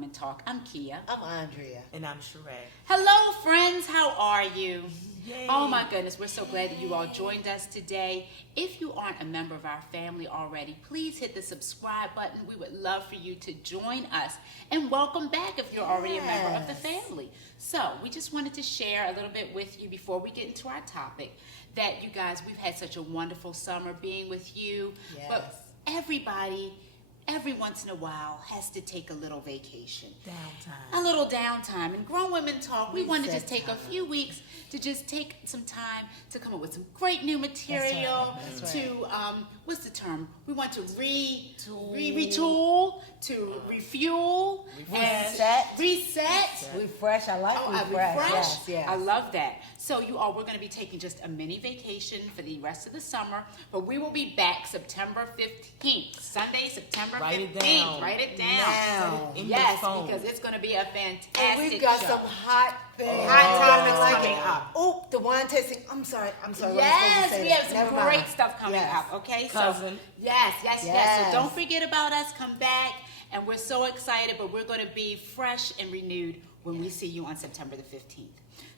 Women Talk. I'm Kia. I'm Andrea. And I'm Sheree. Hello, friends. How are you? Yay. Oh, my goodness. We're so glad that you all joined us today. If you aren't a member of our family already, please hit the subscribe button. We would love for you to join us. And welcome back if you're already a member of the family. So we just wanted to share a little bit with you before we get into our topic that, you guys, we've had such a wonderful summer being with you. Yes. But everybody, every once in a while, has to take a little vacation. Downtime. A little downtime. And Grown Women Talk, we want to just take time. a few weeks to just take some time to come up with some great new material. That's right. To, what's the term? We want to retool, to refuel, reset. Refresh. I like refresh. Refresh. Yes. I love that. So you all, we're going to be taking just a mini vacation for the rest of the summer, but we will be back September 15th, Sunday, September 15th. Write it down. Write it down. Now. In Yes, your phone. because it's going to be a fantastic And we've got show. some hot things. Hot topics I like coming it. up. Oh, the wine tasting. I'm sorry. Yes, we have some Never great mind. stuff coming Yes. up. Okay, Cousin. so yes. Yes. So don't forget about us. Come back, and we're so excited. But we're going to be fresh and renewed when we see you on September the 15th.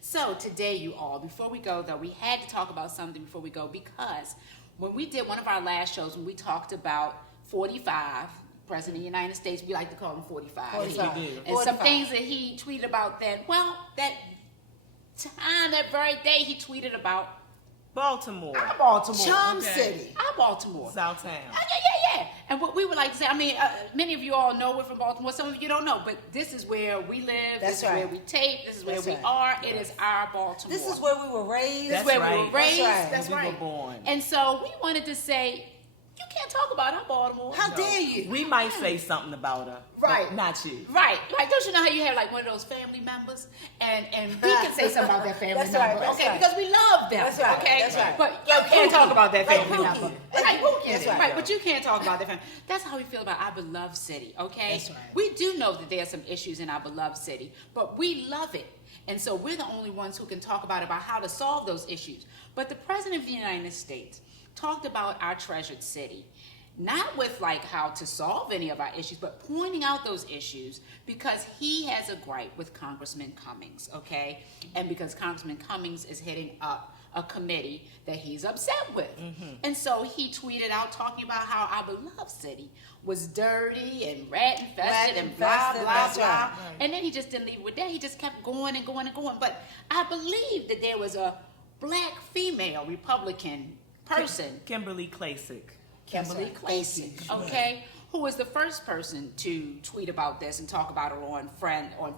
So today, you all, before we go though, we had to talk about something before we go, because when we did one of our last shows, when we talked about 45. President of the United States, we like to call him 45. 45. We do. And 45. some things that he tweeted about then. Well, that time, that very day, he tweeted about Baltimore. our Baltimore. Charm Okay. City. Our Baltimore. Southtown. Yeah. And what we would like to say, I mean, many of you all know we're from Baltimore. Some of you don't know, but this is where we live. That's this is where right. we tape. This is where That's we right. are. It is our Baltimore. This is where we were raised. This is That's where we were right. raised. That's right. That's We right. were born. And so we wanted to say, you can't talk about our Baltimore. How dare you? We might say something about her. Right. But not you. Right. Like, don't you know how you have like one of those family members and we can say something about that family That's member. right, that's okay, right. because we love them. That's right, Okay. that's right. But you can't talk about that Like family Pookie. member. Like Like Pookie. That's right. Right. But you can't talk about that family. That's how we feel about our beloved city. Okay. That's right. We do know that there are some issues in our beloved city, but we love it. And so we're the only ones who can talk about how to solve those issues. But the President of the United States talked about our treasured city. Not with like how to solve any of our issues, but pointing out those issues because he has a gripe with Congressman Cummings, okay? And because Congressman Cummings is heading up a committee that he's upset with. Mm-hmm. And so he tweeted out talking about how our beloved city was dirty and rat infested and blah, Rat-infested, blah, that's blah. right. And then he just didn't leave it with that. He just kept going and going and going. But I believe that there was a black female Republican person, Kimberly Klasick. Kimberly That's right. Thank Klasick, you. okay, who was the first person to tweet about this and talk about it on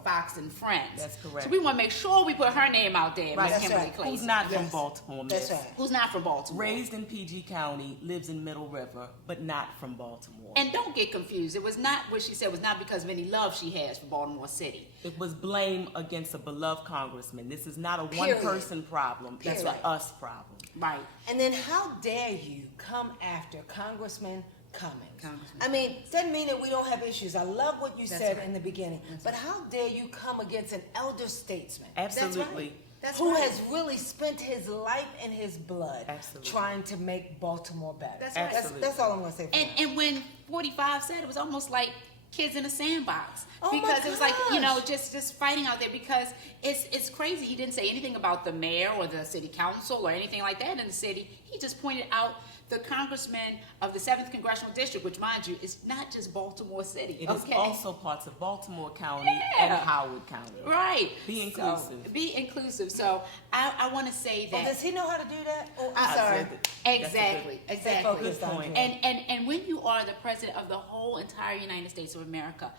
Fox and Friends. That's correct. So we want to make sure we put her name out there, Right. Miss That's Kimberly right. Klasick. Who's not from Yes. Baltimore, That's miss. right. Who's not from Baltimore. Raised in PG County, lives in Middle River, but not from Baltimore. And don't get confused. It was not what she said was not because of any love she has for Baltimore City. It was blame against a beloved congressman. This is not a Period. one-person problem. It's Period. a us problem. Right. And then how dare you come after Congressman Cummings? Congressman. I mean, doesn't mean that we don't have issues. I love what you That's said right. in the beginning. But how dare you come against an elder statesman? Absolutely. That's who right. has really spent his life and his blood Absolutely. trying to make Baltimore better. That's right. Absolutely. That's all I'm going to say. For now. And when 45 said, it was almost like kids in a sandbox. Oh my because it was like, you know, gosh. just fighting out there, because it's crazy. He didn't say anything about the mayor or the city council or anything like that in the city. He just pointed out the congressman of the 7th Congressional District, which, mind you, is not just Baltimore City. It is okay? also parts of Baltimore County and Yeah. Howard County. Right. Be inclusive. So, be inclusive. So I want to say Oh, that. does he know how to do that? Oh, I I'm sorry. said that. Exactly. Stay Exactly. focused on point. it. And when you are the president of the whole entire United States of America,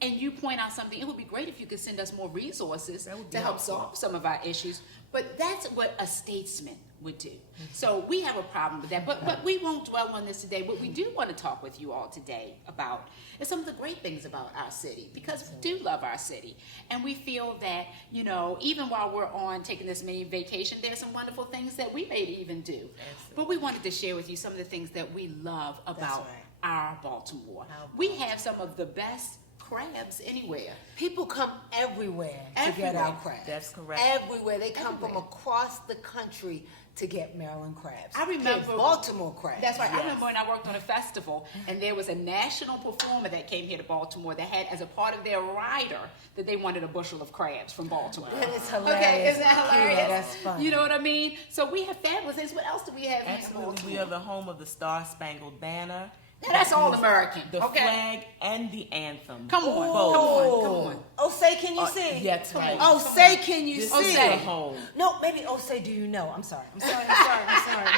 and you point out something, it would be great if you could send us more resources That would be to help helpful. solve some of our issues. But that's what a statesman would do. So we have a problem with that. But we won't dwell on this today. What we do want to talk with you all today about is some of the great things about our city, because we do love our city. And we feel that, you know, even while we're on taking this mini vacation, there's some wonderful things that we may even do. But we wanted to share with you some of the things that we love about right. our Baltimore. Our We have some of the best crabs anywhere. People come everywhere to get our crabs. That's correct. Everywhere. They come from Everywhere. across the country to get Maryland crabs. I remember Get Baltimore crabs. That's right. I Yes. remember when I worked on a festival, and there was a national performer that came here to Baltimore that had as a part of their rider that they wanted a bushel of crabs from Baltimore. And it's hilarious. Okay, isn't that hilarious? Yeah, that's funny. You know what I mean? So we have fabulous things. What else do we have here in Absolutely, Baltimore? we are the home of the Star-Spangled Banner. Now that's all American. The Okay. flag and the anthem. Come on, Both. come on. Oh, say, can you see? Yeah, that's right. Oh, say, can you This see? is the home. No, maybe, oh, say, do you know? I'm sorry. I'm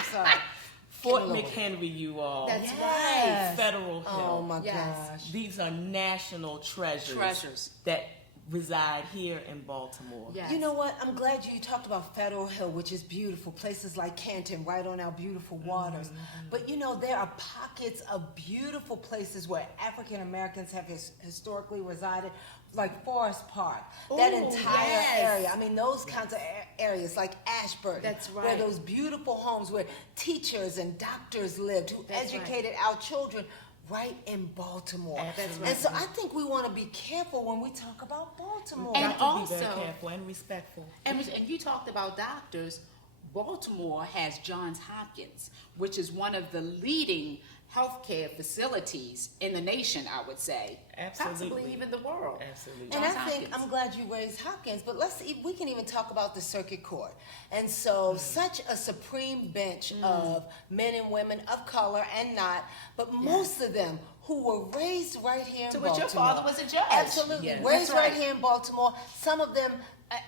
sorry. Fort Give it a little. McHenry, you all. That's Yes. Federal Hill. Oh, my Yes. gosh. These are national treasures that reside here in Baltimore. Yes. You know what? I'm glad you talked about Federal Hill, which is beautiful. Places like Canton, right on our beautiful waters. But you know, there are pockets of beautiful places where African Americans have historically resided, like Forest Park. That Ooh, entire yes. area. I mean, those kinds of areas, like Ashburn. That's Where right. those beautiful homes where teachers and doctors lived who That's right. educated our children. Right in Baltimore. Absolutely. And so I think we want to be careful when we talk about Baltimore. We've And got to be very also- careful and respectful. And you talked about doctors. Baltimore has Johns Hopkins, which is one of the leading healthcare facilities in the nation, I would say. Absolutely. Possibly even the world. Absolutely. And Johns I think, Hopkins. I'm glad you raised Hopkins, but we can even talk about the circuit court. And so such a supreme bench of men and women of color and not, but most of them who were raised right here in To Baltimore. which your father was a judge. Absolutely. Yes. Raised That's right. right here in Baltimore. Some of them,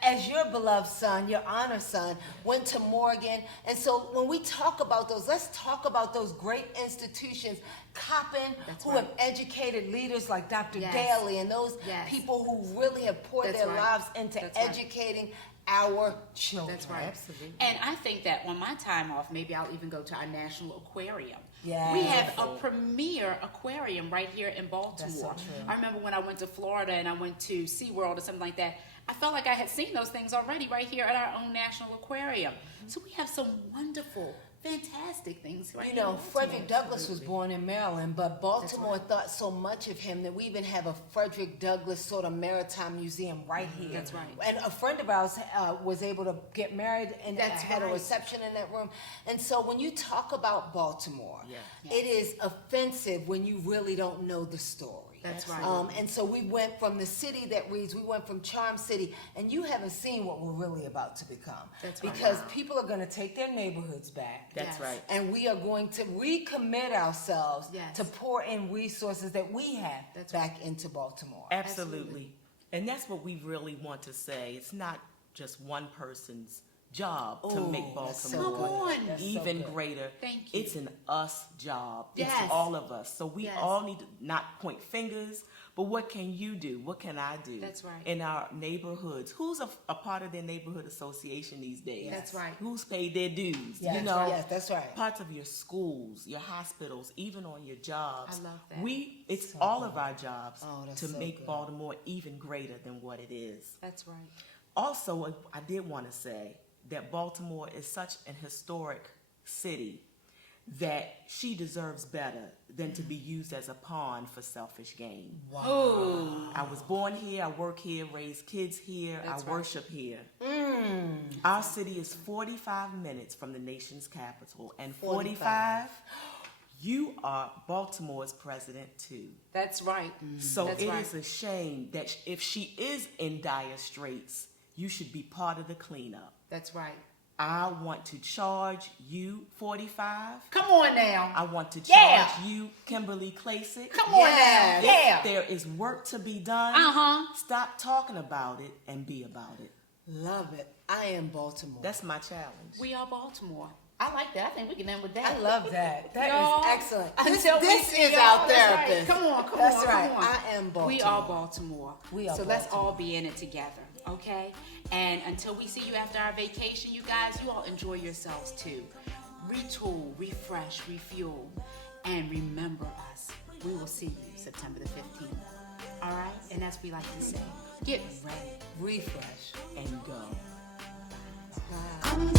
as your beloved son, your honor son, went to Morgan. And so when we talk about those, let's talk about those great institutions, Coppin, That's who right. have educated leaders like Dr. Yes. Daly and those Yes. people who really have poured That's their right. lives into That's right. educating our children. That's right. Absolutely. And I think that on my time off, maybe I'll even go to our national aquarium. Yes. We have a premier aquarium right here in Baltimore. That's so true. I remember when I went to Florida and I went to SeaWorld or something like that, I felt like I had seen those things already right here at our own national aquarium. So we have some wonderful, fantastic things right You here. know, in Baltimore. Frederick Douglass was born in Maryland, but Baltimore thought so much of him that we even have a Frederick Douglass sort of maritime museum right here. That's right. And a friend of ours was able to get married and That's had a right. reception in that room. And so when you talk about Baltimore, Yeah. it is offensive when you really don't know the story. That's right. And so we went from the city that reads, we went from Charm City, and you haven't seen what we're really about to become. That's right. Because people are going to take their neighborhoods back. That's Yes. right. And we are going to recommit ourselves Yes. to pour in resources that we have That's back into Baltimore. Absolutely. And that's what we really want to say. It's not just one person's job to Ooh, make that's so Baltimore good. Come on. That's so even good. greater. Thank you. It's an us job. Yes. It's all of us. So we Yes. all need to not point fingers, but what can you do? What can I do? That's right. In our neighborhoods. Who's a part of their neighborhood association these days? That's right. Who's paid their dues? Yes, you know, yes, that's right. Parts of your schools, your hospitals, even on your jobs. I love that. It's So all good. of our jobs Oh, that's to so make good. Baltimore even greater than what it is. That's right. Also, I did want to say that Baltimore is such an historic city that she deserves better than to be used as a pawn for selfish gain. Oh, I was born here, I work here, raise kids here, That's I right. worship here. Our city is 45 minutes from the nation's capital, and 45, you are Baltimore's president too. that's right. So That's it right. is a shame that if she is in dire straits, you should be part of the cleanup. That's right. I want to charge you 45. Come on now. I want to charge Yeah. you Kimberly Klasick. Come on Yes. now. Yeah. If there is work to be done, stop talking about it and be about it. Love it. I am Baltimore. That's my challenge. We are Baltimore. I like that. I think we can end with that. I love that. That Y'all, is excellent. until we This see is y'all, our that's right. therapist. Come on, come That's on, right. come on. I am Baltimore. We are Baltimore. We are So let's Baltimore. all be in it together, okay? And until we see you after our vacation, you guys, you all enjoy yourselves too. Retool, refresh, refuel, and remember us. We will see you September the 15th. All right? And as we like to say, get ready. Refresh. And go. Bye.